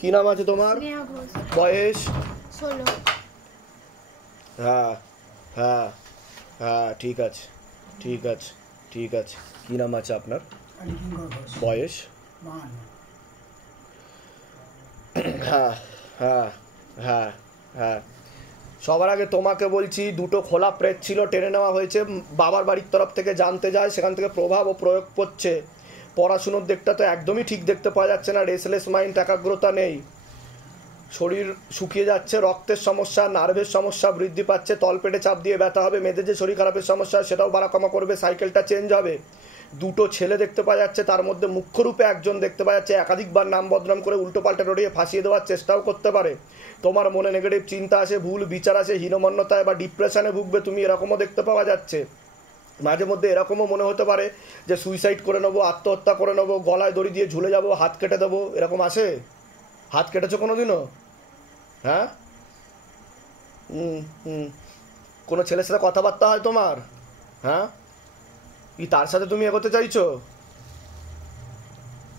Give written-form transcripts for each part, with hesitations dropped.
কি নাম আছে তোমার? বয়স? 16। হ্যাঁ হ্যাঁ হ্যাঁ, ঠিক আছে ঠিক আছে ঠিক আছে। কি নাম আছে আপনার? বয়স? হ্যাঁ হ্যাঁ হ্যাঁ হ্যাঁ। সবার আগে তোমাকে বলছি, দুটো খোলা প্রেত ছিল, টেনে নেওয়া হয়েছে, বাবার বাড়ির তরফ থেকে জানতে যায়, সেখান থেকে প্রভাব ও প্রয়োগ করছে। পড়াশুনোর দিকটা তো একদমই ঠিক দেখতে পাওয়া যাচ্ছে না, রেসলেস মাইন্ড, একাগ্রতা নেই, শরীর শুকিয়ে যাচ্ছে, রক্তের সমস্যা, নার্ভের সমস্যা বৃদ্ধি পাচ্ছে, তলপেটে চাপ দিয়ে ব্যথা হবে, মেয়েদের যে শরীর খারাপের সমস্যা সেটাও বাড়া কমা করবে, সাইকেলটা চেঞ্জ হবে। দুটো ছেলে দেখতে পাওয়া যাচ্ছে, তার মধ্যে মুখ্যরূপে একজন দেখতে পাওয়া যাচ্ছে একাধিকবার নাম বদনাম করে উল্টো পাল্টা রড়িয়ে ফাঁসিয়ে দেওয়ার চেষ্টাও করতে পারে। তোমার মনে নেগেটিভ চিন্তা আসে, ভুল বিচার আসে, হীনমন্যতায় বা ডিপ্রেশনে ভুগবে তুমি, এরকমও দেখতে পাওয়া যাচ্ছে। মাঝে মধ্যে এরকমও মনে হতে পারে যে সুইসাইড করে নেবো, আত্মহত্যা করে নেবো, গলায় দড়ি দিয়ে ঝুলে যাবো, হাত কেটে দেবো, এরকম আসে? হাত কেটেছো কোনো দিনও? হ্যাঁ। কোনো ছেলের সাথে কথাবার্তা হয় তোমার? হ্যাঁ, কি তার সাথে তুমি এগোতে চাইছো?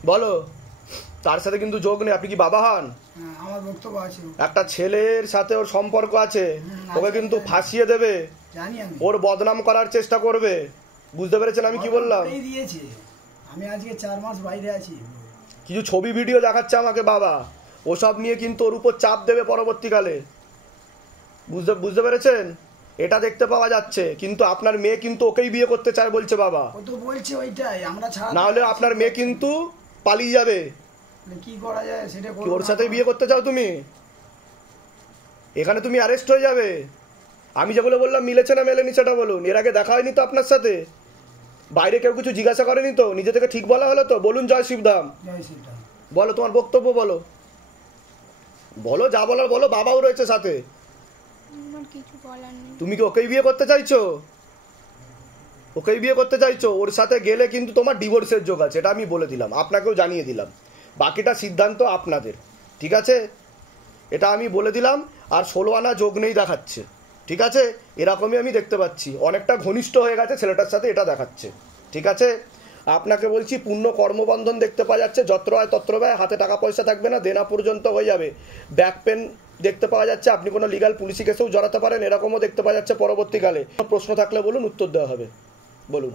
বলো। তার সাথে কিন্তু যোগ নেই। আপনি কি বাবা হন? আমার বক্তব্য আছে। একটা ছেলের সাথে ওর সম্পর্ক আছে, ওকে কিন্তু ফাঁসিয়ে দেবে, ওর বদনাম করার চেষ্টা করবে। বুঝতে পেরেছেন আমি কি বললাম? আমি আজকে 4 মাস বাইরে আছি। কিছু ছবি ভিডিও দেখাচ্ছে আমাকে বাবা, ওসব নিয়ে কিন্তু ওর উপর চাপ দেবে পরবর্তীকালে। বুঝতে পেরেছেন? এটা দেখতে পাওয়া যাচ্ছে। কিন্তু আপনার মেয়ে কিন্তু ওকেই বিয়ে করতে চায় বলছে বাবা। ও তো বলছে ওইটাই, আমরা ছাড়া না হলে আপনার মেয়ে কিন্তু পালিয়ে যাবে। কি করা যায় সেটা বলো। ওর সাথে বিয়ে করতে চাও তুমি? এখানে তুমি অ্যারেস্ট হয়ে যাবে। আমি যেগুলো বললাম মিলেছে না মেলেনি সেটা বলুন। এর আগে দেখা হয়নি তো আপনার সাথে? বাইরে কেউ কিছু জিজ্ঞাসা করেনি তো? নিজে থেকে ঠিক বলা হলো তো? বলুন জয় শিবধাম। বলো তোমার বক্তব্য বলো, বলো যা বলার বলো। বাবাও রয়েছে সাথে। তুমি কি ওকেই বিয়ে করতে চাইছো? ওকেই বিয়ে করতে চাইছো? ওর সাথে গেলে কিন্তু তোমার ডিভোর্সের যোগ আছে, এটা আমি বলে দিলাম, আপনাকেও জানিয়ে দিলাম। বাকিটা সিদ্ধান্ত আপনাদের, ঠিক আছে? এটা আমি বলে দিলাম। আর 16 আনা যোগ নেই দেখাচ্ছে, ঠিক আছে? এরকমই আমি দেখতে পাচ্ছি, অনেকটা ঘনিষ্ঠ হয়ে গেছে ছেলেটার সাথে, এটা দেখাচ্ছে, ঠিক আছে? আপনাকে বলছি পূর্ণ কর্মবন্ধন দেখতে পাওয়া যাচ্ছে, যত্র হয় তত্র ব্যয়, হাতে টাকা পয়সা থাকবে না, দেনা পর্যন্ত হয়ে যাবে, ব্যাক পেন দেখতে পাওয়া যাচ্ছে, আপনি কোনো লিগাল পুলিশি কেসেও জড়াতে পারেন, এরকমও দেখতে পাওয়া যাচ্ছে পরবর্তীকালে। প্রশ্ন থাকলে বলুন, উত্তর দেওয়া হবে। বলুন।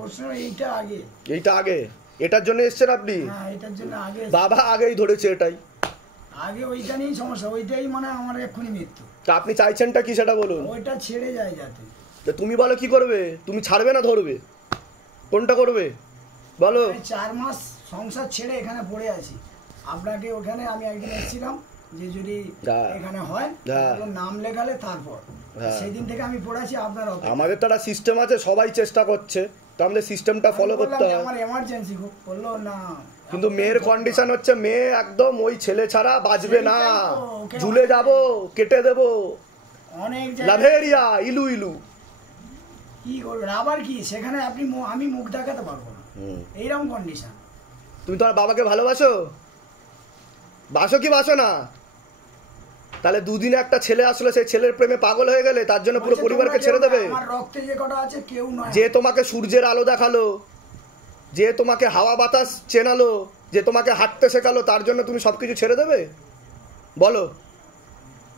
এইটা আগে এটার জন্য এসছেন আপনি? বাবা আগেই ধরেছে এটাই আগে, ওইটা নিয়েই সমস্যা, ওইটাই মানে আমার এক্ষুনি মৃত্যু। তা আপনি চাইছেনটা কি সেটা বলুন। ওইটা ছেড়ে যায় যাতে। তুমি বলো কি করবে? তুমি ছাড়বে না ধরবে? কোনটা করবে বলো? 4 মাস সংসার ছেড়ে এখানে পড়ে আছি। আপনাকে ওখানে আমি একদিন এসেছিলাম যে যদি এখানে হয় নাম লেখালে তারপর, সেদিন থেকে আমি পড়ে আছি আপনার। আমাদের তো একটা সিস্টেম আছে, সবাই চেষ্টা করছে, তো আমাদের সিস্টেমটা ফলো করতে হয়। আমার এমার্জেন্সি খুব বললো না, কিন্তু মেয়ের কন্ডিশন হচ্ছে মেয়ে একদম ওই ছেলে ছাড়া বাঁচবে না, ঝুলে যাব, কেটে দেব, অনেক লাভেরিয়া ইলু ইলু। কি করবেন আবার? কি সেখানে আপনি আমি মুখ দেখাতে পারবো না, এইরকম কন্ডিশন। তুমি তোমার বাবাকে ভালোবাসো? বাসো কি বাসো না? তাহলে দুদিনে একটা ছেলে আসলে সেই ছেলের প্রেমে পাগল হয়ে গেলে তার জন্য পুরো পরিবারকে ছেড়ে দেবে? আমার রক্তে যে কটা আছে কেউ নয়। যে তোমাকে সূর্যের আলো দেখালো, যে তোমাকে হাওয়া বাতাস চেনালো, যে তোমাকে হাঁটতে শেখালো, তার জন্য তুমি সবকিছু ছেড়ে দেবে? বলো।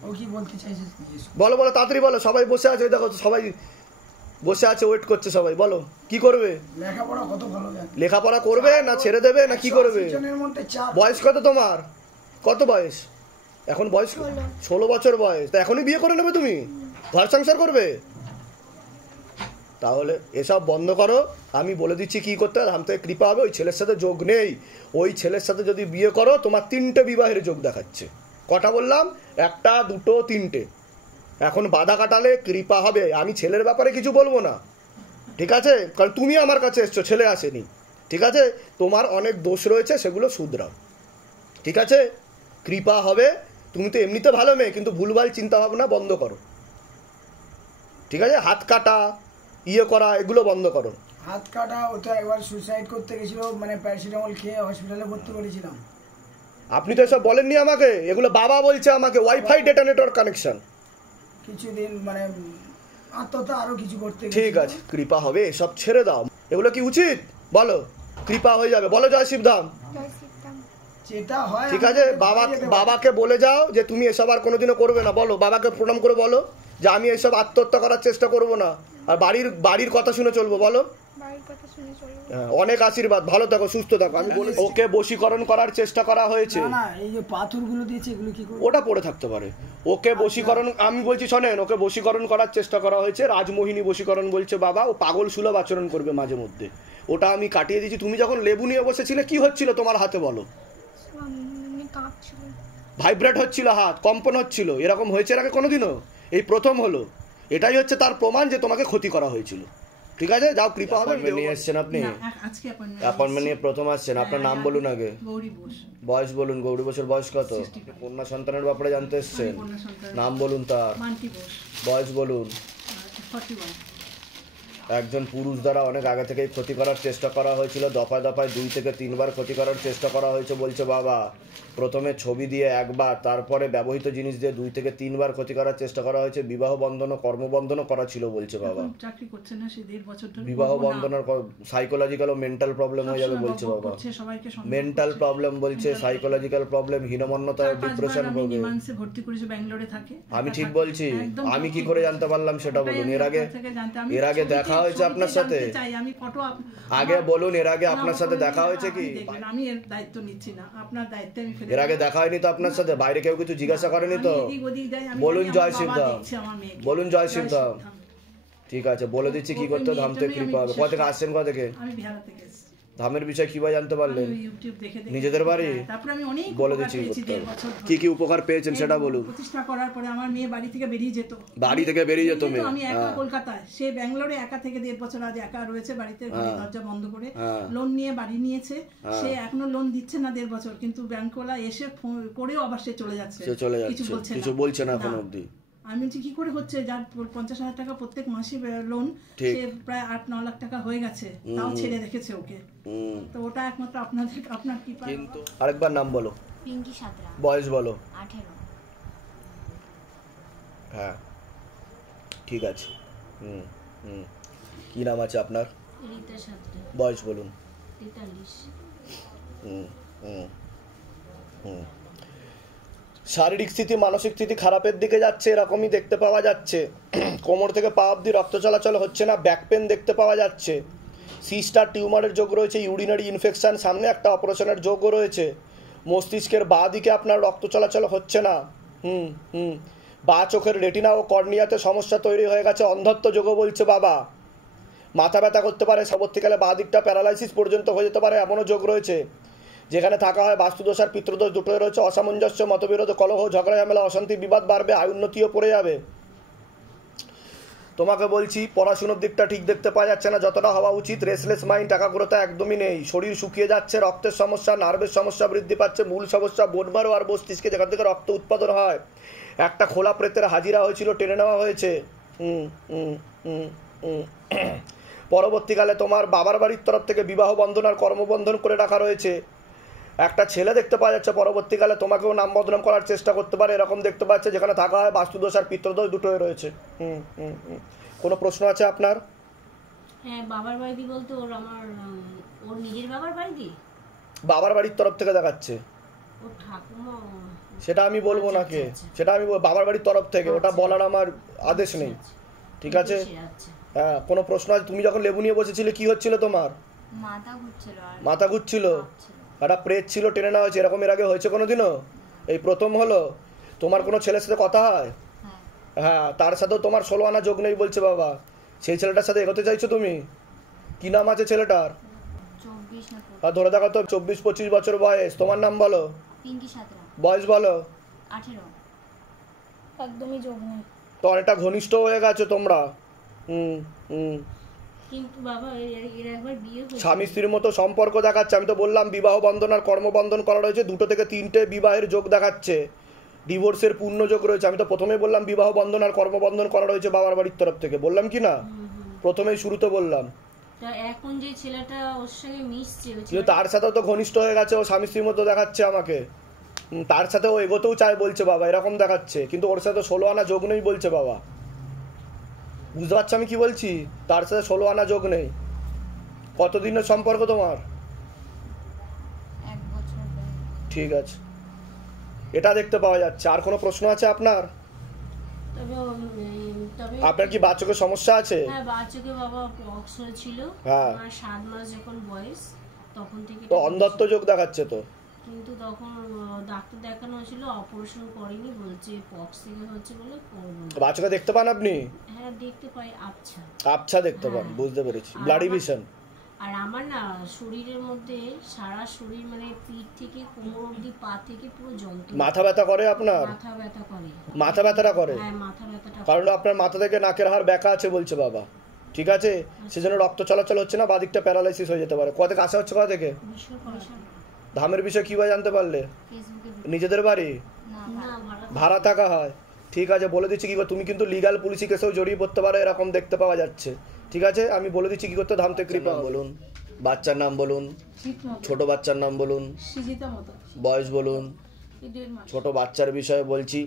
ও কি বলতে চাইছে বলো বলো, তাড়াতাড়ি বলো। সবাই বসে আছে, দেখো সবাই বসে আছে, ওয়েট করছে সবাই। বলো কি করবে? লেখাপড়া কত ভালো, লেখাপড়া করবে না ছেড়ে দেবে না কি করবে? বয়স কত তোমার? কত বয়স এখন? বয়স 16 বছর বয়স। তা এখনই বিয়ে করে নেবে তুমি? ঘর সংসার করবে? তাহলে এসব বন্ধ করো। আমি বলে দিচ্ছি কি করতে হবে। থেকে কৃপা হবে। ওই ছেলের সাথে যোগ নেই। ওই ছেলের সাথে যদি বিয়ে করো তোমার 3টে বিবাহের যোগ দেখাচ্ছে। কটা বললাম? 1, 2, 3টে। এখন বাধা কাটালে কৃপা হবে। আমি ছেলের ব্যাপারে কিছু বলবো না, ঠিক আছে? কারণ তুমি আমার কাছে এসছো, ছেলে আসেনি, ঠিক আছে? তোমার অনেক দোষ রয়েছে, সেগুলো শুধরাও, ঠিক আছে? কৃপা হবে। তুমি তো এমনিতে ভালো মেয়ে, কিন্তু ভুলভাল চিন্তা ভাবনা বন্ধ করো, ঠিক আছে? হাত কাটা, ইয়ে করা, এগুলো বন্ধ করো। হাত কাটা, ও তো একবার সুইসাইড করতে গেছিল, মানে প্যারাসিটামল খেয়ে হসপিটালে ভর্তি করেছিলাম। আপনি তো এসব বলেননি আমাকে, এগুলো বাবা বলছে আমাকে। ওয়াইফাই ডেটা নেটওয়ার্ক কানেকশন কিছুদিন মানে আত্মহত্যা আরো কিছু করতে। ঠিক আছে, কৃপা হবে। এসব ছেড়ে দাও। এগুলো কি উচিত? বলো। কৃপা হয়ে যাবে। বলো জয় শিবধাম। যেটা হয় ঠিক আছে, বাবাকে বলে যাও যে তুমি এসব আর কোনোদিনও করবে না, বলো বাবাকে প্রণাম করে বলো যে আমি এসব আত্মহত্যা করার চেষ্টা করব না, আর বাড়ির কথা শুনে চলবো, বলো। অনেক আশীর্বাদ, ভালো থাকো, সুস্থ থাকো। আমি বলি ওকে বশীকরণ করার চেষ্টা করা হয়েছে। না এই যে পাথরগুলো দিয়েছে এগুলো কি করে? ওটা পড়ে থাকতে পারে। ওকে বশীকরণ, আমি বলছি শোনেন, ওকে বশীকরণ করার চেষ্টা করা হয়েছে, রাজমোহিনী বশীকরণ বলছে বাবা, ও পাগল সুলভ আচরণ করবে মাঝে মধ্যে, ওটা আমি কাটিয়ে দিয়েছি। তুমি যখন লেবু নিয়ে বসেছিলে কি হচ্ছিল তোমার হাতে, বলো? ভাইব্রেট হচ্ছিল, হাত কম্পন হচ্ছিল, এরকম হয়েছে এর আগে কোনোদিনও? এই প্রথম হলো। এটাই হচ্ছে তার প্রমাণ যে তোমাকে ক্ষতি করা হয়েছিল। ঠিক আছে, যাও, কৃপা হবে। নিয়ে এসছেন আপনি, অ্যাপয়েন্টমেন্ট নিয়ে প্রথম আসছেন। আপনার নাম বলুন আগে, বয়স বলুন। গৌরী বোসের বয়স কত? কন্যা সন্তানের ব্যাপারে জানতে এসছেন, নাম বলুন তার, বয়স বলুন। একজন পুরুষ দ্বারা অনেক আগে থেকেই ক্ষতি করার চেষ্টা করা হয়েছিল, দফায় দফায় 2 থেকে 3 বার ক্ষতি করার চেষ্টা করা হয়েছে বলছে বাবা। প্রথমে ছবি দিয়ে একবার, তারপরে ব্যবহৃত জিনিস দিয়ে 2 থেকে 3 বার ক্ষতি করার চেষ্টা করা হয়েছে। বিবাহ বন্ধন ও কর্মবন্ধনও করা ছিল বলছে বাবা। চাকরি করছে না সে 1.5 বছর ধরে। বিবাহ বন্ধনের সাইকোলজিক্যাল ও মেন্টাল প্রবলেম হয়ে যাবে বলছে বাবা। মেন্টাল প্রবলেম বলছে, সাইকোলজিক্যাল প্রবলেম, হীনমন্যতা, ডিপ্রেশন হবে। নিমান্সে ভর্তি করেছে, ব্যাঙ্গালোরে থাকে। আমি ঠিক বলছি? আমি কি করে জানতে পারলাম সেটা বলুন। এর আগে দেখা হয়েছে আপনার সাথে? আমি ফটো আগে বলুন, এর আগে আপনার সাথে দেখা হয়েছে কি? আমি এর দায়িত্ব নিচ্ছি না, আপনার দায়িত্বে আমি ফেলে। এর আগে দেখা হয়নি তো আপনার সাথে? বাইরে কেউ কিছু জিজ্ঞাসা করেনি তো? বলুন জয় শিবধাম, বলুন জয় শিবধাম। ঠিক আছে, বলে দিচ্ছি কি করতে, ধাম থেকে কৃপা হবে। কোথা থেকে আসছেন, কোথা থেকে? আমি বিহার থেকে এসেছি। ধামের বিষয়ে কিভাবে জানতে পারলেন? ইউটিউব দেখে নিজেদের বাড়ি? তারপরে আমি অনেক বলে দিচ্ছি কি কি উপকার পেয়েছেন সেটা বলুন। প্রতিষ্ঠা করার পরে আমার মেয়ে বাড়ি থেকে বেরিয়ে যেত, মেয়ে। আমি একা কলকাতায়, সে ব্যাঙ্গালোরে একা থেকে 1.5 বছর আজ একা রয়েছে বাড়িতে, দরজা বন্ধ করে। লোন নিয়ে বাড়ি নিয়েছে, সে এখনো লোন দিচ্ছে না 1.5 বছর, কিন্তু ব্যাংকওয়ালা এসে করেও আবার সে চলে যাচ্ছে, কিছু বলছে না এখন অবধি। আমি বলছি কি করে হচ্ছে, যার 50,000 টাকা প্রত্যেক মাসে লোন, সে প্রায় 8-9 লাখ টাকা হয়ে গেছে, তাও ছেড়ে রেখেছে ওকে। তো ওটা একমাত্র আপনার কি। কিন্তু আরেকবার নাম বলো। পিঙ্কি সাঁতরা। বয়স বলো। 18। হ্যাঁ ঠিক আছে। কি নাম আছে আপনার? রীতা সাঁতরা। বয়স বলুন। 43। শারীরিক স্থিতি, মানসিক স্থিতি খারাপের দিকে যাচ্ছে, এরকমই দেখতে পাওয়া যাচ্ছে। কোমর থেকে পা অবধি রক্ত চলাচল হচ্ছে না, ব্যাক পেন দেখতে পাওয়া যাচ্ছে, সিস্টার টিউমারের যোগ রয়েছে, ইউরিনারি ইনফেকশন, সামনে একটা অপারেশনের যোগও রয়েছে। মস্তিষ্কের বাঁ দিকে আপনার রক্ত চলাচল হচ্ছে না। বাঁ চোখের রেটিনা ও কর্নিয়াতে সমস্যা তৈরি হয়ে গেছে, অন্ধত্ব যোগও বলছে বাবা। মাথা ব্যথা করতে পারে, পরবর্তীকালে বাঁ দিকটা প্যারালাইসিস পর্যন্ত হয়ে যেতে পারে, এমনও যোগ রয়েছে। যেখানে থাকা হয় বাস্তুদোষ আর পিতৃদোষ দুটোই রয়েছে, অসামঞ্জস্য, মতবিরোধ, কলহ, ঝগড়া ঝামেলা, অশান্তি, বিবাদ বাড়বে, আয় উন্নতিও পড়ে যাবে। তোমাকে বলছি পড়াশুনোর দিকটা ঠিক দেখতে পাওয়া যাচ্ছে না যতটা হওয়া উচিত। রেসলেস মাইন্ড, একাগ্রতা একদমই নেই, শরীর শুকিয়ে যাচ্ছে, রক্তের সমস্যা, নার্ভের সমস্যা বৃদ্ধি পাচ্ছে, মূল সমস্যা বোন মারো আর মস্তিষ্কে, যেখান থেকে রক্ত উৎপাদন হয়। একটা খোলা প্রেতের হাজিরা হয়েছিল, টেনে নেওয়া হয়েছে। পরবর্তীকালে তোমার বাবার বাড়ির তরফ থেকে বিবাহ বন্ধন আর কর্মবন্ধন করে রাখা রয়েছে। একটা ছেলে দেখতে পাওয়া যাচ্ছে, পরবর্তীকালে তোমাকেও নাম বদনাম করার চেষ্টা করতে পারে, এরকম দেখতে পাচ্ছে। যেখানে থাকা হয় বাস্তুদোষ আর পিতৃদোষ দুটোই রয়েছে। কোনো প্রশ্ন আছে আপনার? হ্যাঁ, বাবার বাড়ি বলতে ওর নিজের বাবার বাড়ি? বাবার বাড়ির তরফ থেকে দেখাচ্ছে। ওর ঠাকুমা? সেটা আমি বলবো না কে, সেটা আমি বাবার বাড়ির তরফ থেকে, ওটা বলার আমার আদেশ নেই। ঠিক আছে? হ্যাঁ, কোনো প্রশ্ন আছে? তুমি যখন লেবু নিয়ে বসেছিলে কি হচ্ছিল তোমার? মাথা ঘুরছিল, একটা প্রেত ছিল, টেনে নেওয়া হয়েছে, এরকম এর আগে হয়েছে কোনোদিনও? এই প্রথম হলো? তোমার কোনো ছেলের সাথে কথা হয়? হ্যাঁ, তার সাথেও তোমার 16 আনা যোগ নেই বলছে বাবা। সেই ছেলেটার সাথে এগোতে চাইছো তুমি? কি নাম আছে ছেলেটার? আর ধরে দেখো তো, 24-25 বছর বয়স। তোমার নাম বলো। বয়স বলো। 18। একদমই যোগ নেই তো, অনেকটা ঘনিষ্ঠ হয়ে গেছো তোমরা। কিন্তু বাবা এর একবার বিয়ে হয়েছে, স্বামী স্ত্রীর মতো সম্পর্ক দেখাচ্ছে। আমি তো বললাম বিবাহ বন্ধন আর কর্মবন্ধন করা রয়েছে, 2 থেকে 3টে বিবাহের যোগ দেখাচ্ছে, ডিভোর্সের পূর্ণ যোগ রয়েছে। আমি তো প্রথমেই বললাম বিবাহ বন্ধন আর কর্মবন্ধন করা রয়েছে বাবার বাড়ির তরফ থেকে, বললাম কি না? প্রথমেই শুরুতে বললাম। এখন যে ছেলেটা ওর সঙ্গে মিশছে, কিন্তু তার সাথেও তো ঘনিষ্ঠ হয়ে গেছে, ও স্বামী স্ত্রীর মতো দেখাচ্ছে আমাকে। তার সাথে ও এগোতেও চায় বলছে বাবা, এরকম দেখাচ্ছে। কিন্তু ওর সাথে 16 আনা যোগ নেই বলছে বাবা। বুঝতে পারছো আমি কি বলছি? তার সাথে 16 আনা যোগ নেই। কতদিনের সম্পর্ক তোমার? 1 বছর। ঠিক আছে, এটা দেখতে পাওয়া যাচ্ছে। আর কোনো প্রশ্ন আছে আপনার? আপনার কি বাচ্চাকে সমস্যা আছে? হ্যাঁ, বাচ্চাকে বাবা পক্স হয়েছিল, হ্যাঁ, 7 মাস যখন বয়স, তখন থেকে তো অন্ধত্ব যোগ দেখাচ্ছে তো। কিন্তু তখন ডাক্তার দেখানো হয়েছিল, অপারেশন করেনি, বলছে পক্স থেকে হচ্ছে বলে করব। বাচ্চাকে দেখতে পান আপনি? হ্যাঁ, দেখতে পাই। আচ্ছা আচ্ছা, দেখতে পান, বুঝতে পেরেছি। Bloody vision. আর আমার না শরীরের মধ্যে সারা শরীর, মানে পিঠ থেকে কোমর অবধি, পা থেকে পুরো যন্ত্রণা। মাথা ব্যথা করে আপনার? মাথা ব্যথা করে। মাথা ব্যথাটা করে? হ্যাঁ, মাথা ব্যথাটা। কারণ আপনার মাথা থেকে নাকের হাড় ব্যাকা আছে বলছে বাবা, ঠিক আছে, সেজন্য রক্ত চলাচল হচ্ছে না, বাদিকটা প্যারালাইসিস হয়ে যেতে পারে। কোথা থেকে আসা হচ্ছে? কোথা থেকে? ধামের বিষয় কিভাবে জানতে পারলে? নিজেদের বাড়ি? ভাড়া থাকা হয়? ঠিক আছে, বলে দিচ্ছি কি করে। তুমি কিন্তু লিগাল পুলিশি কেসেও জড়িয়ে পড়তে পারো, এরকম দেখতে পাওয়া যাচ্ছে। ঠিক আছে, আমি বলে দিচ্ছি কি করতে। ধাম থেকে কৃপা বলুন, বাচ্চার নাম বলুন, ছোট বাচ্চার নাম বলুন, বয়স বলুন। ছোট বাচ্চার বিষয়ে বলছি।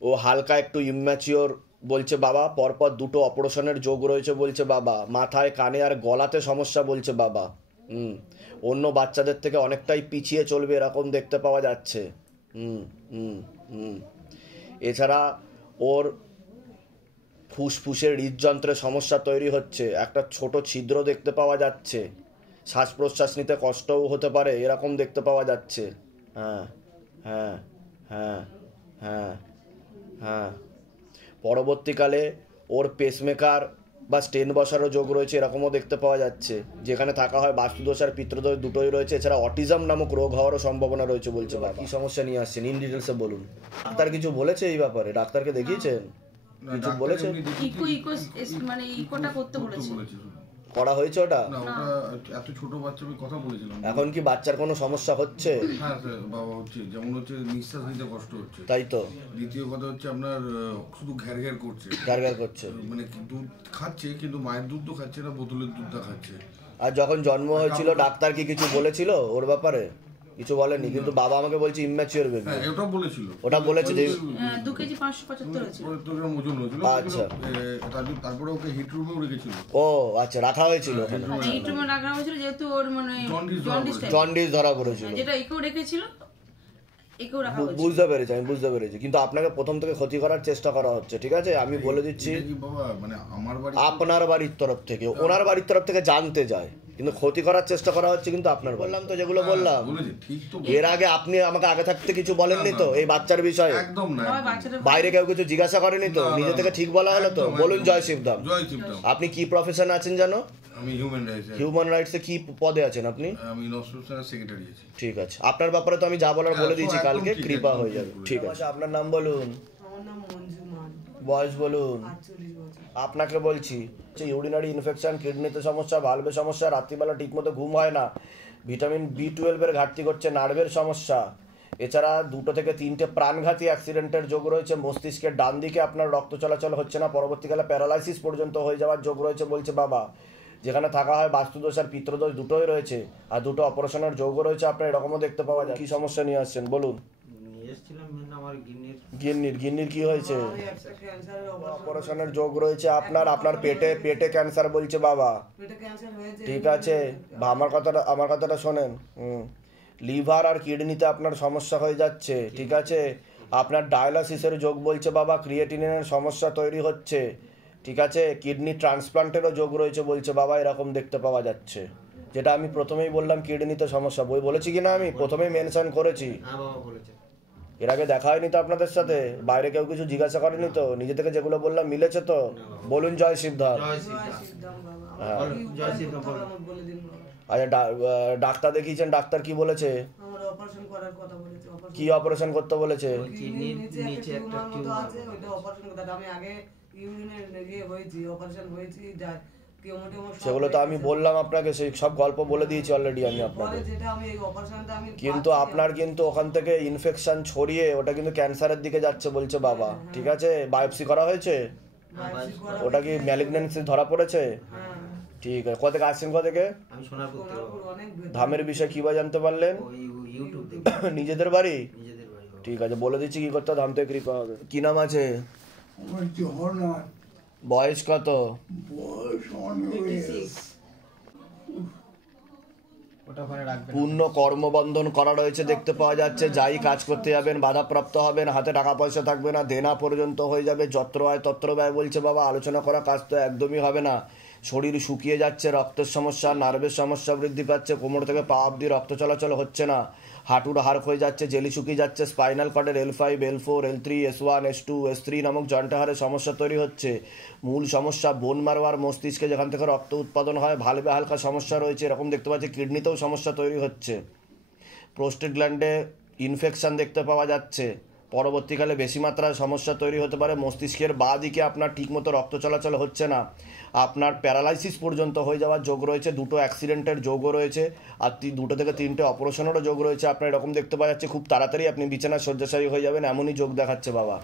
ও হালকা একটু ইম্যাচিওর বলছে বাবা, পরপর 2টো অপারেশনের যোগ রয়েছে বলছে বাবা, মাথায়, কানে আর গলাতে সমস্যা বলছে বাবা। অন্য বাচ্চাদের থেকে অনেকটাই পিছিয়ে চলবে এরকম দেখতে পাওয়া যাচ্ছে। এছাড়া ওর ফুসফুসের হৃদযন্ত্রের সমস্যা তৈরি হচ্ছে, একটা ছোট ছিদ্র দেখতে পাওয়া যাচ্ছে, শ্বাস প্রশ্বাস নিতে কষ্টও হতে পারে এরকম দেখতে পাওয়া যাচ্ছে। হ্যাঁ হ্যাঁ হ্যাঁ হ্যাঁ হ্যাঁ, পরবর্তীকালে ওর পেসমেকার বা স্টেন বসারও যোগ রয়েছে এরকমও দেখতে পাওয়া যাচ্ছে, যেখানে থাকা হয় বাস্তুদোষ আর পিতৃদোষ দুটোই রয়েছে। এছাড়া অটিজম নামক রোগ হওয়ারও সম্ভাবনা রয়েছে বলছে। বা কি সমস্যা নিয়ে আসছেন ইন ডিটেলসে বলুন। ডাক্তার কিছু বলেছে এই ব্যাপারে? ডাক্তারকে দেখিয়েছেন? কিছু বলেছে? মানে ইকোটা করতে বলেছে। করা হয়েছে ওটা? না, ওটা এত ছোট বাচ্চা আমি কথা বলেছিলাম। এখন কি বাচ্চার কোনো সমস্যা হচ্ছে? হ্যাঁ স্যার, বাবা হচ্ছে, যেমন হচ্ছে নিঃশ্বাস নিতে কষ্ট হচ্ছে, তাই তো। দ্বিতীয় কথা হচ্ছে আপনার শুধু ঘ্যার ঘ্যার করছে, ঘ্যার ঘ্যার করছে, মানে দুধ খাচ্ছে কিন্তু মায়ের দুধ তো খাচ্ছে না, বোতলের দুধটা খাচ্ছে। আর যখন জন্ম হয়েছিল ডাক্তার কি কিছু বলেছিল ওর ব্যাপারে? কিছু বলেনি, কিন্তু বাবা আমাকে বলছে ইম্যাচিওর বেবি। হ্যাঁ, ওটা বলেছিল। ওটা বলেছে যে 2 কেজি 575 হয়েছিল, ওজন হয়েছিল। আচ্ছা, তারপরে ওকে হিট রুমেও রেখেছিল। ও আচ্ছা, রাখা হয়েছিল ওখানে। হিট রুমে রাখা হয়েছিল যেহেতু ওর মানে জন্ডিস ধরা পড়েছিল, যেটা ইকো রেখেছিল, ইকো রাখা হয়েছিল। বুঝতে পেরেছি, আমি বুঝতে পেরেছি। কিন্তু আপনাকে প্রথম থেকে ক্ষতি করার চেষ্টা করা হচ্ছে, ঠিক আছে? আমি বলে দিচ্ছি, বাবা মানে আমার বাড়ি, আপনার বাড়ির তরফ থেকে, ওনার বাড়ির তরফ থেকে জানতে যায়, কিন্তু ক্ষতি করার চেষ্টা করা হচ্ছে কিন্তু আপনার। বললাম তো যেগুলো বললাম, এর আগে আপনি আমাকে আগে থাকতে কিছু বলেননি তো এই বাচ্চার বিষয়ে? একদম না, বাইরে কেউ কিছু জিজ্ঞাসা করেনি তো? নিজে থেকে ঠিক বলা হলো তো? বলুন জয় শিবধাম। জয় শিবধাম। আপনি কি প্রফেশন আছেন জানো? আমি হিউম্যান রাইটসে কি পদে আছেন আপনি? আমি নসরুলের সেক্রেটারি আছি। ঠিক আছে, আপনার ব্যাপারে তো আমি যা বলার বলে দিয়েছি, কালকে কৃপা হয়ে যাবে। ঠিক আছে, আপনার নাম বলুন, বয়স বলুন। আপনাকে বলছি, ইউরিনারি ইনফেকশন, কিডনিতে সমস্যা, ভালভে সমস্যা, রাত্রিবেলা ঠিকমতো ঘুম হয় না, ভিটামিন B12 এর ঘাটতি করছে, নার্ভের সমস্যা, এছাড়া 2 থেকে 3টে প্রাণঘাতী অ্যাক্সিডেন্টের যোগ রয়েছে, মস্তিষ্কের ডান দিকে আপনার রক্ত চলাচল হচ্ছে না, পরবর্তীকালে প্যারালাইসিস পর্যন্ত হয়ে যাওয়ার যোগ রয়েছে বলছে বাবা, যেখানে থাকা হয় বাস্তুদোষ আর পিতৃদোষ দুটোই রয়েছে, আর 2টো অপারেশনের যোগও রয়েছে আপনার, এরকমও দেখতে পাওয়া যায়। কি সমস্যা নিয়ে আসছেন বলুন? গিন্নির কি হয়েছে? অপারেশনের যোগ রয়েছে আপনার, আপনার পেটে ক্যান্সার বলছে বাবা, ঠিক আছে? আমার কথাটা শোনেন। লিভার আর কিডনিতে আপনার সমস্যা হয়ে যাচ্ছে, ঠিক আছে? আপনার ডায়ালাসিসের যোগ বলছে বাবা, ক্রিয়েটিনিনের সমস্যা তৈরি হচ্ছে, ঠিক আছে? কিডনি ট্রান্সপ্লান্টেরও যোগ রয়েছে বলছে বাবা, এরকম দেখতে পাওয়া যাচ্ছে। যেটা আমি প্রথমেই বললাম কিডনিতে সমস্যা, বই বলেছি কিনা আমি প্রথমেই মেনশন করেছি। এর আগে দেখা হয়নি তো আপনাদের সাথে? বাইরে কেউ কিছু জিজ্ঞাসা করেনি তো? নিজে থেকে যেগুলো বললাম মিলেছে তো? বলুন জয় শিবধাম। আচ্ছা, ডাক্তার দেখিয়েছেন, ডাক্তার কি বলেছে? কি অপারেশন করতে বলেছে? সেগুলো তো আমি বললাম আপনাকে, সেই সব গল্প বলে দিয়েছি অলরেডি আমি আপনাকে। কিন্তু আপনার কিন্তু ওখান থেকে ইনফেকশন ছড়িয়ে ওটা কিন্তু ক্যান্সারের দিকে যাচ্ছে বলছে বাবা, ঠিক আছে? বায়োপসি করা হয়েছে? ওটা কি ম্যালিগন্যান্সি ধরা পড়েছে? ঠিক আছে, কোথা থেকে আসছেন? কোথা থেকে? ধামের বিষয় কিভাবে জানতে পারলেন? নিজেদের বাড়ি? ঠিক আছে, বলে দিচ্ছি কি করতে, ধাম থেকে কৃপা হবে। কি নাম আছে? বয়স কত? পূর্ণ কর্মবন্ধন করা রয়েছে দেখতে পাওয়া যাচ্ছে। যাই কাজ করতে যাবেন বাধাপ্রাপ্ত হবেন, হাতে টাকা পয়সা থাকবে না, দেনা পর্যন্ত হয়ে যাবে, যত্র আয় তত্র ব্যয় বলছে বাবা। আলোচনা করা কাজ তো একদমই হবে না। শরীর শুকিয়ে যাচ্ছে, রক্তের সমস্যা, নার্ভের সমস্যা বৃদ্ধি পাচ্ছে, কোমর থেকে পা অব্দি রক্ত চলাচল হচ্ছে না, হাঁটুর হাড় হয়ে যাচ্ছে, জেলি শুকিয়ে যাচ্ছে, spinal কর্ডের L5, L4, L3, S1, S2, S3 নামক জয়েন্টে হাড়ের সমস্যা তৈরি হচ্ছে। মূল সমস্যা বোন মারো আর মস্তিষ্কে, যেখান থেকে রক্ত উৎপাদন হয়, ভালভে হালকা সমস্যা রয়েছে এরকম দেখতে পাচ্ছি। কিডনিতেও সমস্যা তৈরি হচ্ছে, প্রোস্টেট গ্ল্যান্ডে ইনফেকশন দেখতে পাওয়া যাচ্ছে। পরবর্তীকালে বেশি মাত্রায় সমস্যা তৈরি হতে পারে। মস্তিষ্কের বাঁ দিকে আপনার ঠিকমতো রক্ত চলাচল হচ্ছে না, আপনার প্যারালাইসিস পর্যন্ত হয়ে যাওয়ার যোগ রয়েছে, দুটো অ্যাক্সিডেন্টের যোগও রয়েছে, আর 2 থেকে 3টে অপারেশনেরও যোগ রয়েছে। আপনার এরকম দেখতে পাওয়া যাচ্ছে খুব তাড়াতাড়ি আপনি বিছানায় শয্যাশায়ী হয়ে যাবেন, এমনই যোগ দেখাচ্ছে বাবা।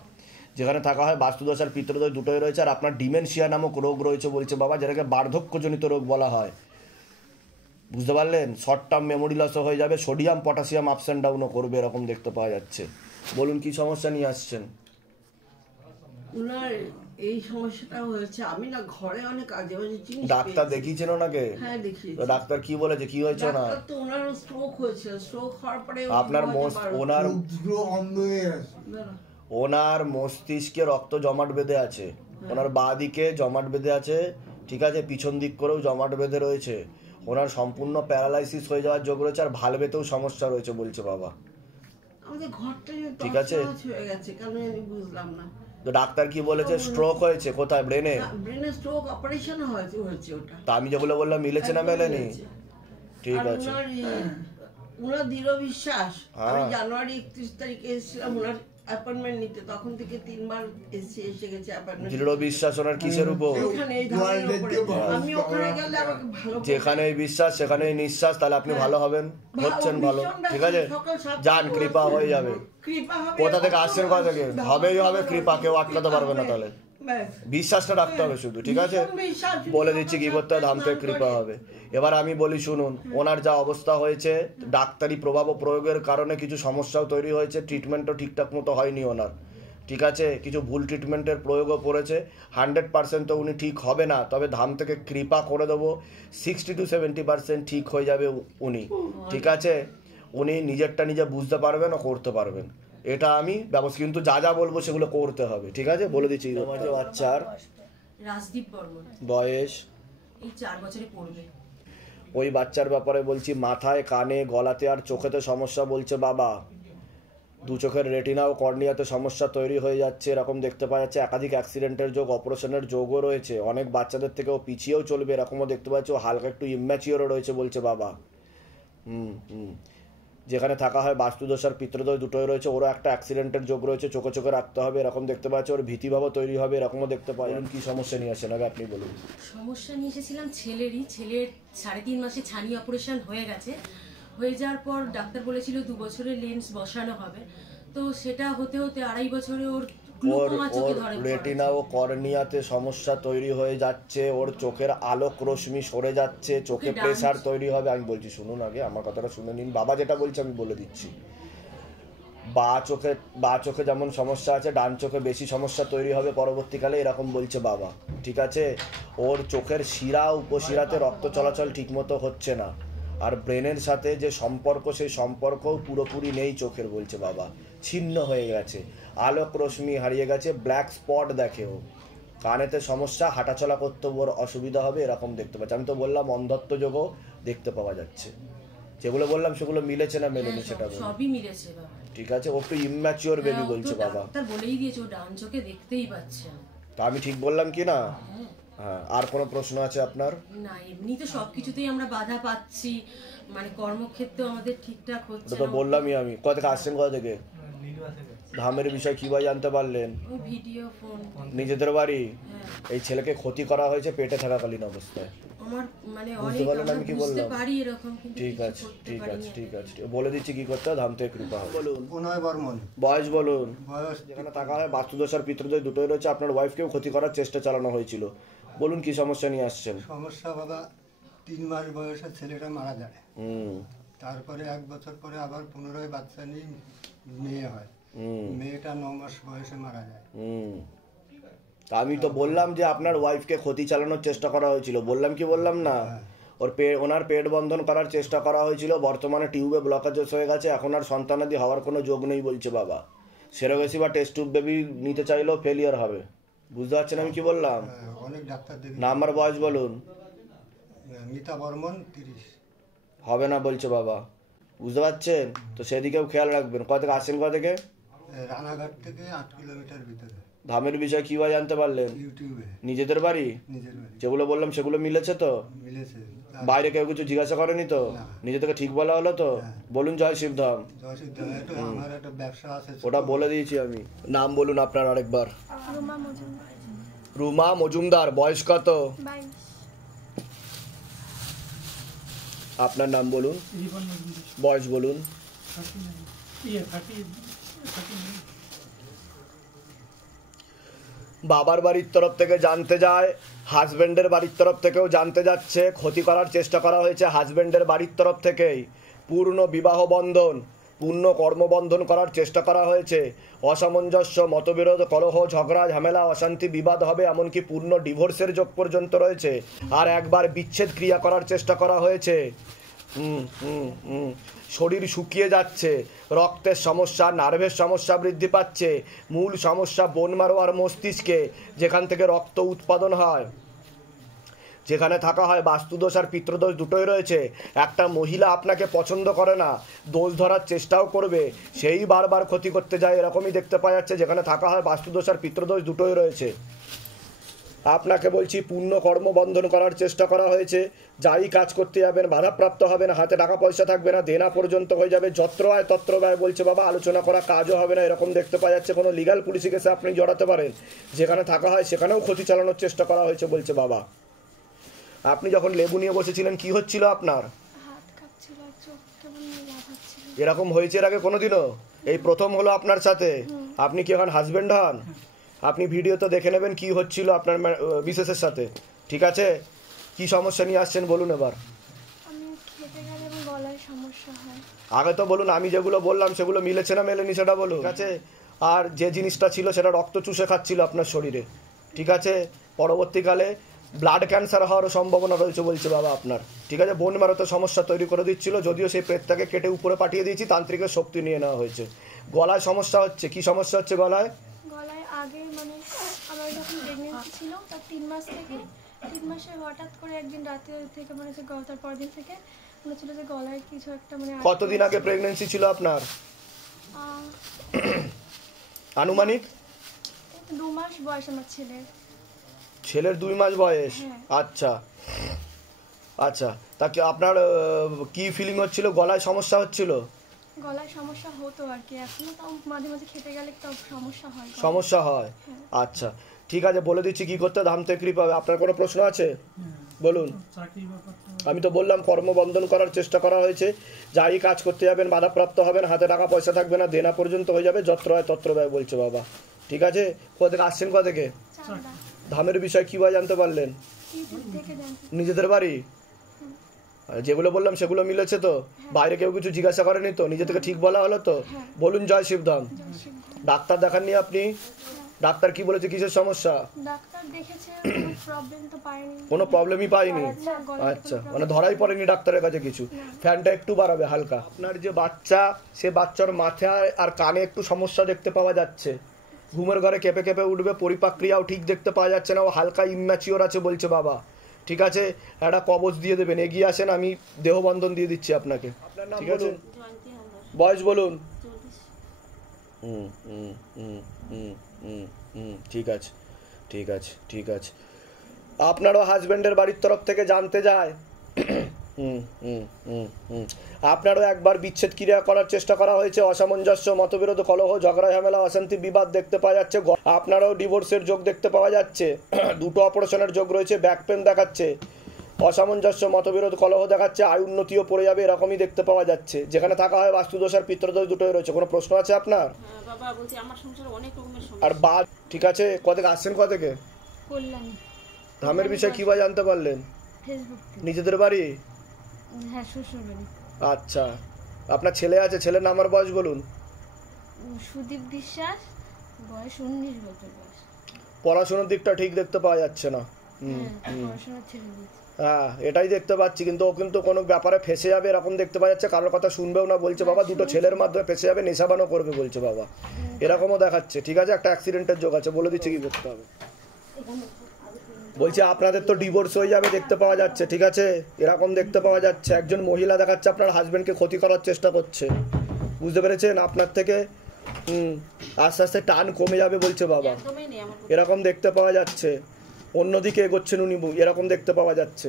যেখানে থাকা হয় বাস্তুদোষ আর পিতৃদোষ দুটোই রয়েছে। আর আপনার ডিমেনশিয়া নামক রোগ রয়েছে বলছে বাবা, যেটাকে বার্ধক্যজনিত রোগ বলা হয়, বুঝতে পারলেন? শর্ট টার্ম মেমোরি লসও হয়ে যাবে, সোডিয়াম পটাশিয়াম আপস অ্যান্ড ডাউনও করবে এরকম দেখতে পাওয়া যাচ্ছে। বলুন কি সমস্যা নিয়ে আসছেন? উনার এই সমস্যাটা হয়েছে, আমি না ঘরে অনেক আজে বাজে জিনিস ডাক্তার দেখিয়েছেন ওনাকে? হ্যাঁ দেখিয়েছি। তো ডাক্তার কি বলেছে, কি হয়েছে না? ডাক্তার তো ওনার স্ট্রোক হয়েছে, স্ট্রোক হওয়ার পরে আপনার ওনার মস্তিষ্কে রক্ত জমাট বেঁধে আছে, ওনার বাঁ দিকে জমাট বেঁধে আছে, ঠিক আছে, পিছন দিক করেও জমাট বেঁধে রয়েছে। ওনার সম্পূর্ণ প্যারালাইসিস হয়ে যাওয়ার যোগ রয়েছে, আর ভালভেতেও সমস্যা রয়েছে বলছে বাবা। আমাদের ঘরটা ঠিক আছে, হয়ে গেছে, কারণ আমি বুঝলাম না। তো ডাক্তার কি বলেছে? স্ট্রোক হয়েছে কোথায়? ব্রেনে? ব্রেনে স্ট্রোক অপারেশন হয়েছে ওটা। তা আমি যেগুলো বললাম মিলেছে না মেলেনি? ঠিক আছে। উনার দৃঢ় বিশ্বাস, আমি জানুয়ারি 31 তারিখে এসেছিলাম ওনার অ্যাপয়েন্টমেন্ট নিতে, তখন থেকে 3 বার এসে গেছে অ্যাপয়েন্টমেন্ট। দৃঢ় বিশ্বাস ওনার কিসের উপর? আমি ওখানে গেলে আমাকে ভালো, যেখানেই বিশ্বাস সেখানেই নিঃশ্বাস। তাহলে আপনি ভালো হবেন, হচ্ছেন ভালো, ঠিক আছে, যান, কৃপা হয়ে যাবে। কোথা থেকে আসছেন, কোথা থেকে? হবেই হবে কৃপা, কেউ আটকাতে পারবে না। তাহলে বিশ্বাসটা রাখতে হবে শুধু, ঠিক আছে? বলে দিচ্ছি কি করতে হবে, ধাম থেকে কৃপা হবে। এবার আমি বলি শুনুন, ওনার যা অবস্থা হয়েছে, ডাক্তারি প্রভাব ও প্রয়োগের কারণে কিছু সমস্যাও তৈরি হয়েছে, ট্রিটমেন্টও ঠিকঠাক মতো হয়নি ওনার, ঠিক আছে, কিছু ভুল ট্রিটমেন্টের প্রয়োগও পড়েছে। 100% তো উনি ঠিক হবে না, তবে ধাম থেকে কৃপা করে দেবো 60 to 70% ঠিক হয়ে যাবে উনি, ঠিক আছে? উনি নিজেরটা নিজে বুঝতে পারবেন ও করতে পারবেন, এটা আমি ব্যবস্থা, কিন্তু যা যা বলবো সেগুলো করতে হবে, ঠিক আছে? বলে দিচ্ছি। আমার যে বাচ্চার রাজদীপ বর্মন, বয়স এই 4 বছরে পড়বে। ওই বাচ্চার ব্যাপারে বলছি, মাথায়, কানে, গলাতে আর চোখেতে সমস্যা বলছে বাবা। 2 চোখের রেটিনা ও কর্নিয়াতে সমস্যা তৈরি হয়ে যাচ্ছে এরকম দেখতে পাওয়া যাচ্ছে। একাধিক অ্যাক্সিডেন্টের যোগ, অপারেশনের যোগও রয়েছে। অনেক বাচ্চাদের থেকেও পিছিয়েও চলবে এরকমও দেখতে পাচ্ছি। ও হালকা একটু ইম্যাচিওরও রয়েছে বলছে বাবা। যেখানে থাকা হয় বাস্তুদোষ আর পিতৃদোষ দুটোই রয়েছে। ওরও একটা অ্যাক্সিডেন্টের যোগ রয়েছে, চোখে চোখে রাখতে হবে এরকম দেখতে পাচ্ছি। ওর ভীতিভাবও তৈরি হবে এরকমও দেখতে পাই। কি সমস্যা নিয়ে আসেন আগে আপনি বলুন। সমস্যা নিয়ে এসেছিলাম ছেলের 3.5 মাসে ছানি অপারেশন হয়ে গেছে। হয়ে যাওয়ার পর ডাক্তার বলেছিল 2 বছরের লেন্স বসানো হবে, তো সেটা হতে হতে 2.5 বছরে ওর রেটিনা ও কর্নিয়াতে সমস্যা তৈরি হয়ে যাচ্ছে। ওর চোখের আলোক রশ্মি সরে যাচ্ছে, চোখে প্রেসার তৈরি হবে। আমি বলছি শুনুন, আগে আমার কথাটা শুনে নিন। বাবা যেটা বলছে আমি বলে দিচ্ছি। বা চোখে যেমন সমস্যা আছে, ডান চোখে বেশি সমস্যা তৈরি হবে পরবর্তীকালে এরকম বলছে বাবা, ঠিক আছে? ওর চোখের শিরা উপশিরাতে রক্ত চলাচল ঠিকমতো হচ্ছে না, আর ব্রেনের সাথে যে সম্পর্ক সেই সম্পর্কও পুরোপুরি নেই চোখের বলছে বাবা, ছিন্ন হয়ে গেছে, আলোক রশ্মি হারিয়ে গেছে, ব্ল্যাক স্পট দেখে ও। কানেতে সমস্যা, হাঁটাচলা করতে ওর অসুবিধা হবে এরকম দেখতে পাচ্ছে। আমি তো বললাম অন্ধত্ব যোগও দেখতে পাওয়া যাচ্ছে। যেগুলো বললাম সেগুলো মিলেছে না মেলেনি সেটা সবই মিলেছে বাবা, ঠিক আছে? ও একটু ইম্যাচিওর বেবি বলছে বাবা। ডাক্তার বলেই দিয়েছে ও ডান চোখে দেখতেই পাচ্ছে না। তা আমি ঠিক বললাম কি না? হ্যাঁ। আর কোনো প্রশ্ন আছে আপনার? না, এমনি তো সবকিছুতেই আমরা বাধা পাচ্ছি, মানে কর্মক্ষেত্রেও আমাদের ঠিকঠাক হচ্ছে না। তো বললামই আমি। কোথা থেকে আসছেন, কোথা থেকে? ধামের বিষয় কিভাবে জানতে পারলেন? Video, phone. নিজেদের বাড়ি? এই ছেলেকে ক্ষতি করা হয়েছে পেটে থাকাকালীন অবস্থায়। আমার মানে বুঝতে পারলেন আমি কি বললাম? পারি এরকম, কিন্তু ঠিক আছে, ঠিক আছে, ঠিক আছে, বলে দিচ্ছি কি করতে হবে। ধাম থেকে কৃপা হবে। বলুন। প্রণয় বর্মন। বয়স বলুন। বয়স যেখানে থাকা হয় বাস্তুদোষ আর পিতৃদোষ দুটোই রয়েছে। আপনার ওয়াইফকেও ক্ষতি করার চেষ্টা চালানো হয়েছিল। বলুন কি সমস্যা নিয়ে আসছেন? সমস্যা বাবা, 3 মাস বয়সে ছেলেটা মারা যায়। তারপরে 1 বছর পরে আবার পুনরায় বাচ্চা নিয়ে মেয়ে হয়। মেয়েটা 9 মাস বয়সে মারা যায়। আমি তো বললাম যে আপনার ওয়াইফকে ক্ষতি চালানোর চেষ্টা করা হয়েছিল, বললাম কি বললাম না? ওনার পেট বন্ধন করার চেষ্টা করা হয়েছিল, বর্তমানে টিউবে ব্লকেজ হয়ে গেছে, এখন আর সন্তানাদি হওয়ার কোনো যোগ নেই বলছে বাবা। সেরোগেসি বা টেস্ট টিউব বেবি নিতে চাইলেও ফেলিয়ার হবে। বুঝতে পারছেন আমি কি বললাম? অনেক ডাক্তার দেখি। নাম্বার বয়স বলুন। মিতা বর্মন 30। হবে না বলছে বাবা, বুঝতে পারছেন তো, সেদিকেও খেয়াল রাখবেন। কোথা থেকে আসছেন? কোথা থেকে? রানাঘাট থেকে 8 কিলোমিটার ভিতরে। ধামের বিষয়ে কিভাবে জানতে পারলেন? ইউটিউবে। নিজেদের বাড়ি? নিজের বাড়ি। যেগুলো বললাম সেগুলো মিলেছে তো? মিলেছে। বাইরে কেউ কিছু জিজ্ঞাসা করেনি তো? নিজে থেকে ঠিক বলা হলো তো? বলুন জয় শিবধাম। জয় সিদ্ধ। আমার একটা ব্যবসা আছে, ওটা বলে দিয়েছি আমি। নাম বলুন আপনার আরেকবার। রুমা মজুমদার। রুমা মজুমদার। বয়স কত? 22। আপনার নাম বলুন। বয়স বলুন। বাবার বাড়ির তরফ থেকে জানতে যায়, হাজব্যান্ডের বাড়ির তরফ থেকেও জানতে যাচ্ছে, ক্ষতি করার চেষ্টা করা হয়েছে হাজব্যান্ডের বাড়ির তরফ থেকেই। পূর্ণ বিবাহ বন্ধন, পূর্ণ কর্মবন্ধন করার চেষ্টা করা হয়েছে। অসামঞ্জস্য, মতবিরোধ, কলহ, ঝগড়া, ঝামেলা, অশান্তি, বিবাদ হবে, এমনকি পূর্ণ ডিভোর্সের যোগ পর্যন্ত রয়েছে। আর একবার বিচ্ছেদ ক্রিয়া করার চেষ্টা করা হয়েছে। শরীর শুকিয়ে যাচ্ছে, রক্তের সমস্যা, নার্ভের সমস্যা বৃদ্ধি পাচ্ছে। মূল সমস্যা বোন মারো আর মস্তিষ্কে, যেখান থেকে রক্ত উৎপাদন হয়, যেখানে থাকা হয় বাস্তুদোষ আর পিতৃদোষ দুটোই রয়েছে। একটা মহিলা আপনাকে পছন্দ করে না, দোষ ধরার চেষ্টাও করবে, সেই বারবার ক্ষতি করতে যায়, এরকমই দেখতে পাওয়া যাচ্ছে। যেখানে থাকা হয় বাস্তুদোষ আর পিতৃদোষ দুটোই রয়েছে। আপনাকে বলছি পূর্ণ কর্মবন্ধন করার চেষ্টা করা হয়েছে। যাই কাজ করতে যাবেন বাধাপ্রাপ্ত হবেন, হাতে টাকা পয়সা থাকবে না, দেনা পর্যন্ত হয়ে যাবে, যত্র আয় তত্র ব্যয় বলছে বাবা। আলোচনা করা কাজও হবে না, এরকম দেখতে পাওয়া যাচ্ছে। কোনো লিগাল পুলিশি কেসে আপনি জড়াতে পারেন, যেখানে থাকা হয় সেখানেও ক্ষতি চালানোর চেষ্টা করা হয়েছে বলছে বাবা। আপনি যখন লেবু নিয়ে বসেছিলেন কি হচ্ছিল আপনার? হাত কাঁপছিল, চোখ কেমন লাফাচ্ছিল। এরকম হয়েছে এর আগে কোনোদিনও? এই প্রথম হলো আপনার সাথে? আপনি কি এখন হাজবেন্ড হন? আপনি ভিডিওতে দেখে নেবেন কি হচ্ছিল আপনার মিসেসের সাথে, ঠিক আছে? কি সমস্যা নিয়ে আসছেন বলুন এবার। আমি খেতে গেলে আমার গলায় সমস্যা হয়। আগে তো বলুন, আমি যেগুলো বললাম সেগুলো মিলেছে না মেলেনি সেটা বলুন, ঠিক আছে? আর যে জিনিসটা ছিল সেটা রক্ত চুষে খাচ্ছিল আপনার শরীরে, ঠিক আছে? পরবর্তীকালে ব্লাড ক্যান্সার হওয়ারও সম্ভাবনা রয়েছে বলছে বাবা আপনার, ঠিক আছে? বোন মারতে সমস্যা তৈরি করে দিচ্ছিল, যদিও সেই পেটটাকে কেটে উপরে পাঠিয়ে দিয়েছি, তান্ত্রিকের শক্তি নিয়ে নেওয়া হয়েছে। গলায় সমস্যা হচ্ছে, কি সমস্যা হচ্ছে গলায়? গলায় আগে মানে আমার যখন প্রেগনেন্সি ছিল তার 3 মাস থেকে 3 মাসে হঠাৎ করে একদিন রাতে থেকে মনে হচ্ছে তার পরের দিন থেকে মনে হচ্ছিল যে গলায় কিছু একটা মানে। কতদিন আগে প্রেগনেন্সি ছিল আপনার আনুমানিক? 2 মাস বয়স আমার ছেলের 2 মাস বয়স। আচ্ছা আচ্ছা, তা কি আপনার কি ফিলিং হচ্ছিল? গলায় সমস্যা হচ্ছিল? গলায় সমস্যা হতো আর কি, এখনো তাও মাঝে মাঝে খেতে গেলে তো সমস্যা হয়। সমস্যা হয়? আচ্ছা ঠিক আছে, বলে দিচ্ছি কি করতে, ধামতে কৃপা। আপনার কোনো প্রশ্ন আছে বলুন। আমি তো বললাম কর্মবন্ধন করার চেষ্টা করা হয়েছে, যাই কাজ করতে যাবেন বাধাপ্রাপ্ত হবেন, হাতে টাকা পয়সা থাকবে না, দেনা পর্যন্ত হয়ে যাবে, যত্র হয় তত্র ব্যয় বলছে বাবা, ঠিক আছে? কোথা থেকে আসছেন? কোথা থেকে? ধামের বিষয় কিভাবে জানতে পারলেন? নিজেদের বাড়ি? যেগুলো বললাম সেগুলো মিলেছে তো? বাইরে কেউ কিছু জিজ্ঞাসা করেনি তো? নিজে থেকে ঠিক বলা হলো তো? বলুন জয় শিবধাম। ডাক্তার দেখাননি আপনি? ডাক্তার কি বলেছে, কিসের সমস্যা? ডাক্তার দেখেছে, কোনো প্রবলেম তো পায়নি। কোনো প্রবলেমই পাইনি? আচ্ছা, মানে ধরাই পড়েনি ডাক্তারের কাছে কিছু। ফ্যানটা একটু বাড়াবে হালকা। আপনার যে বাচ্চা, সে বাচ্চার মাথায় আর কানে একটু সমস্যা দেখতে পাওয়া যাচ্ছে, ঘুমের ঘরে কেঁপে কেঁপে উঠবে, পরিপাক্রিয়াও ঠিক দেখতে পাওয়া যাচ্ছে না, ও হালকা ইম্যাচিওর আছে বলছে বাবা, ঠিক আছে? একটা কবচ দিয়ে দেবেন, এগিয়ে আসেন, আমি দেহবন্ধন দিয়ে দিচ্ছি আপনাকে। আপনার নাম বলুন, বয়স বলুন। ঠিক আছে ঠিক আছে ঠিক আছে। আপনারও হাজব্যান্ডের বাড়ির তরফ থেকে জানতে যায়, আপনারও একবার বিচ্ছেদ ক্রিয়া করার চেষ্টা করা হয়েছে। অসামঞ্জস্য, মতবিরোধ, কলহ, ঝগড়া, ঝামেলা, অশান্তি, বিবাদ দেখতে পাওয়া যাচ্ছে। আপনারও ডিভোর্সের যোগ দেখতে পাওয়া যাচ্ছে, দুটো অপারেশনের যোগ রয়েছে, ব্যাক পেন দেখাচ্ছে, অসামঞ্জস্য, মতবিরোধ, কলহ দেখাচ্ছে, আয় উন্নতিও পড়ে যাবে, এরকমই দেখতে পাওয়া যাচ্ছে। যেখানে থাকা হয় বাস্তুদোষ আর পিতৃদোষ দুটোই রয়েছে। কোনো প্রশ্ন আছে আপনার? আর বাদ, ঠিক আছে? কোথা থেকে আসছেন? কোথা থেকে? ধামের বিষয় কিভাবে জানতে পারলেন? নিজেদের বাড়ি? হ্যাঁ, শ্বশুর বাড়ি। আচ্ছা, আপনার ছেলে আছে? ছেলের নাম আর বয়স বলুন। সুদীপ বিশ্বাস, বয়স 19 বছর। পড়াশোনার দিকটা ঠিক দেখতে পাওয়া যাচ্ছে না। পড়াশোনা ছেড়ে দিয়েছে। হ্যাঁ এটাই দেখতে পাচ্ছি, কিন্তু ও কিন্তু কোনো ব্যাপারে ফেসে যাবে এরকম দেখতে পাওয়া যাচ্ছে, কারোর কথা শুনবেও না বলছে বাবা, দুটো ছেলের মাধ্যমে ফেসে যাবে, নেশাবানও করবে বলছে বাবা, এরকমও দেখাচ্ছে। ঠিক আছে, একটা অ্যাক্সিডেন্টের যোগ আছে, বলে দিচ্ছে কি করতে হবে। বলছে আপনাদের তো ডিভোর্স হয়ে যাবে দেখতে পাওয়া যাচ্ছে, ঠিক আছে, এরকম দেখতে পাওয়া যাচ্ছে। একজন মহিলা দেখাচ্ছে আপনার হাজবেন্ডকে ক্ষতি করার চেষ্টা করছে, বুঝতে পেরেছেন, আপনার থেকে আস্তে আস্তে টান কমে যাবে বলছে বাবা, এরকম দেখতে পাওয়া যাচ্ছে। অন্যদিকে এগোচ্ছেন উনি, এরকম দেখতে পাওয়া যাচ্ছে।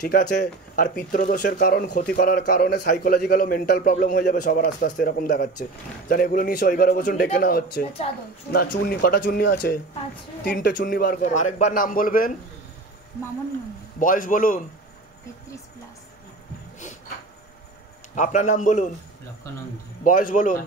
ঠিক আছে, আর পিতৃদোষের কারণ, ক্ষতি করার কারণে সাইকোলজিক্যাল ও মেন্টাল প্রবলেম হয়ে যাবে সবার আস্তে আস্তে, এরকম দেখাচ্ছে। জান এগুলো নিয়ে ওইবারে বসুন, ডেকে না হচ্ছে না। চুন্নি কটা চুন্নি আছে? 3টে চুন্নি বার করো। আরেকবার নাম বলবেন, বয়স বলুন, আপনার নাম বলুন, বয়স বলুন।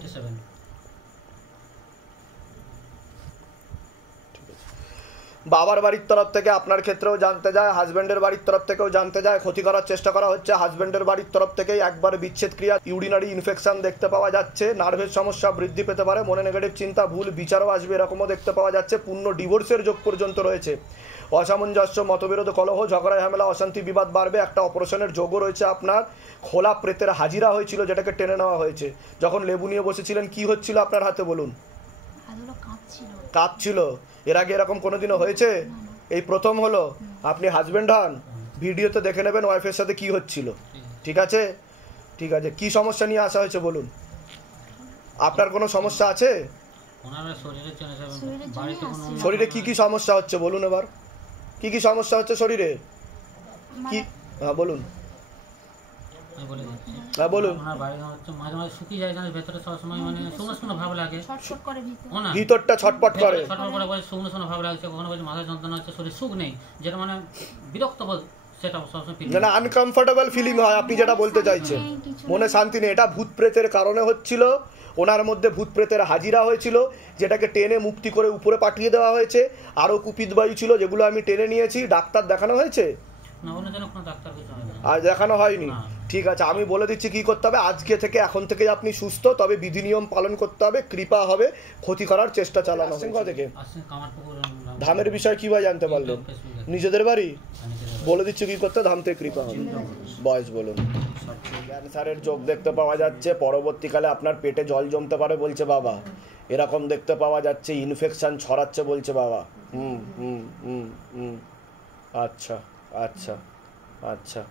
বাবার বাড়ির তরফ থেকে আপনার ক্ষেত্রেও জানতে যায়, হাজব্যান্ডের বাড়ির তরফ থেকেও জানতে যায়, ক্ষতি করার চেষ্টা করা হচ্ছে। হাজব্যান্ডের বাড়ির তরফ থেকেই একবার বিচ্ছেদ ক্রিয়া, ইউরিনারি ইনফেকশন দেখতে পাওয়া যাচ্ছে, নার্ভের সমস্যা বৃদ্ধি পেতে পারে, মনে নেগেটিভ চিন্তা, ভুল বিচারও আসবে, এরকমও দেখতে পাওয়া যাচ্ছে। পূর্ণ ডিভোর্সের যোগ পর্যন্ত রয়েছে। অসামঞ্জস্য, মতবিরোধ, কলহ, ঝগড়া, ঝামেলা, অশান্তি, বিবাদ বাড়বে। একটা অপারেশনের যোগও রয়েছে আপনার। খোলা প্রেতের হাজিরা হয়েছিল, যেটাকে টেনে নেওয়া হয়েছে। যখন লেবু নিয়ে বসেছিলেন কি হচ্ছিল আপনার হাতে বলুন? কাঁপছিল। এর আগে এরকম কোনোদিনও হয়েছে? এই প্রথম হলো। আপনি হাজবেন্ড হন, ভিডিওতে দেখে নেবেন ওয়াইফের সাথে কি হচ্ছিল। ঠিক আছে, ঠিক আছে, কি সমস্যা নিয়ে আসা হয়েছে বলুন? আপনার কোনো সমস্যা আছে? শরীরে কি কি সমস্যা হচ্ছে বলুন এবার, কি কি সমস্যা হচ্ছে শরীরে? কি, হ্যাঁ বলুন, হ্যাঁ বলুন। ভিতরটা ছটপট করে, না আনকমফোর্টেবল ফিলিং হয়, আপনি যেটা বলতে চাইছেন, মনে শান্তি নেই। এটা ভূত প্রেতের কারণে হচ্ছিল, ওনার মধ্যে ভূত প্রেতের হাজিরা হয়েছিল, যেটাকে টেনে মুক্তি করে উপরে পাঠিয়ে দেওয়া হয়েছে। আরও কুপিত বায়ু ছিল, যেগুলো আমি টেনে নিয়েছি। ডাক্তার দেখানো হয়েছে? আর দেখানো হয়নি। ঠিক আছে, আমি বলে দিচ্ছি কি করতে হবে। আজকে থেকে, এখন থেকে আপনি সুস্থ, তবে বিধি নিয়ম পালন করতে হবে, কৃপা হবে, ক্ষতি করার চেষ্টা চালানো থেকে। ধামের বিষয় কিভাবে জানতে পারলেন? নিজেদের বাড়ি? বলে দিচ্ছি কি করতে, ধাম থেকে কৃপা হবে। বয়স বলুন। ক্যান্সারের যোগ দেখতে পাওয়া যাচ্ছে। পরবর্তীকালে আপনার পেটে জল জমতে পারে বলছে বাবা, এরকম দেখতে পাওয়া যাচ্ছে। ইনফেকশন ছড়াচ্ছে বলছে বাবা। আচ্ছা আচ্ছা আচ্ছা,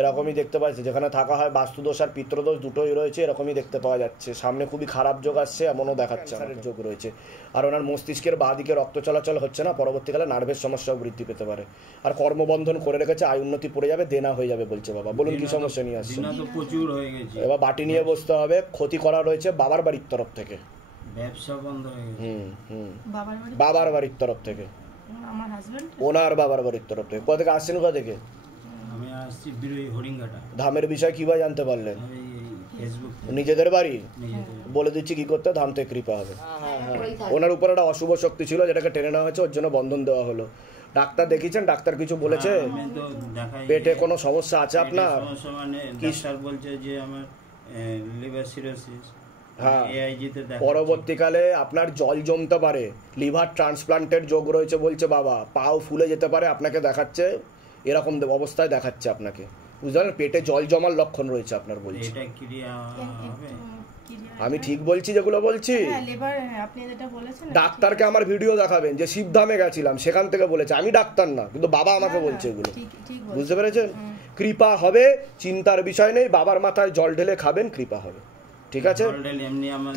এরকমই দেখতে পাচ্ছি। যেখানে থাকা হয় বাস্তুদোষ আর পিতৃদোষ দুটোই রয়েছে, এরকমই দেখতে পাওয়া যাচ্ছে। সামনে খুবই খারাপ যোগ আসছে, এমনও দেখাচ্ছে যোগ রয়েছে। আর ওনার মস্তিষ্কের বাঁ দিকে রক্ত চলাচল হচ্ছে না, পরবর্তীকালে নার্ভের সমস্যাও বৃদ্ধি পেতে পারে। আর কর্মবন্ধন করে রেখেছে, আয় উন্নতি পড়ে যাবে, দেনা হয়ে যাবে বলছে বাবা। বলুন কি সমস্যা নিয়ে আসছে? প্রচুর হয়ে গেছে, এবার বাটি নিয়ে বসতে হবে। ক্ষতি করা রয়েছে বাবার বাড়ির তরফ থেকে, ব্যবসা বন্ধ হয়ে গেছে। বাবার বাড়ির তরফ থেকে, ওনার বাবার বাড়ির তরফ থেকে। কোথা থেকে আসছেন? কোথা থেকে? আমি আসছি বিরোহী হরিঙ্গাটা। ধামের বিষয় কিভাবে জানতে পারলেন? ফেসবুক। নিজেদের বাড়ি? বলে দিচ্ছি কি করতে, ধাম থেকে কৃপা হবে। ওনার উপর একটা অশুভ শক্তি ছিল, যেটাকে টেনে নেওয়া হয়েছে, ওর জন্য বন্ধন দেওয়া হলো। ডাক্তার দেখিয়েছেন? ডাক্তার কিছু বলেছে? পেটে কোনো সমস্যা আছে আপনার? ডাক্তার বলছে যে আমার লিভার সিরোসিস। হ্যাঁ, পরবর্তীকালে আপনার জল জমতে পারে, লিভার ট্রান্সপ্লান্টের যোগ রয়েছে বলছে বাবা। পাও ফুলে যেতে পারে, আপনাকে দেখাচ্ছে, এরকম অবস্থায় দেখাচ্ছে আপনাকে, বুঝতে পারলেন? পেটে জল জমার লক্ষণ রয়েছে আপনার বলছে। আমি ঠিক বলছি যেগুলো বলছি? ডাক্তারকে আমার ভিডিও দেখাবেন, যে শিবধামে গেছিলাম, সেখান থেকে বলেছে। আমি ডাক্তার না, কিন্তু বাবা আমাকে বলছে এগুলো, বুঝতে পেরেছেন? কৃপা হবে, চিন্তার বিষয় নেই। বাবার মাথায় জল ঢেলে খাবেন, কৃপা হবে। ঠিক আছে,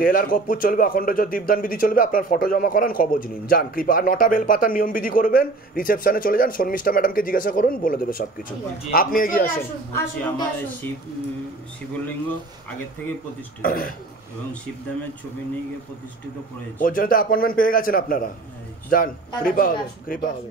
তেল আর কর্পূর চলবে, অখণ্ড দীপদান বিধি চলবে। আপনার ফটো জমা করান, কবজ নিন, যান, কৃপা। আর 9টা বেলপাতার নিয়ম বিধি করবেন, রিসেপশনে চলে যান, শর্মিষ্ঠা ম্যাডামকে জিজ্ঞাসা করুন, বলে দেবে সবকিছু। আপনি এগিয়ে আসেন। আমার শিবলিঙ্গ আগের থেকে প্রতিষ্ঠিত, এবং শিবধামের ছবি নিয়ে গিয়ে প্রতিষ্ঠিত করেছে। ওর জন্য তো অ্যাপয়েন্টমেন্ট পেয়ে গেছেন আপনারা, যান, কৃপা হবে, কৃপা হবে।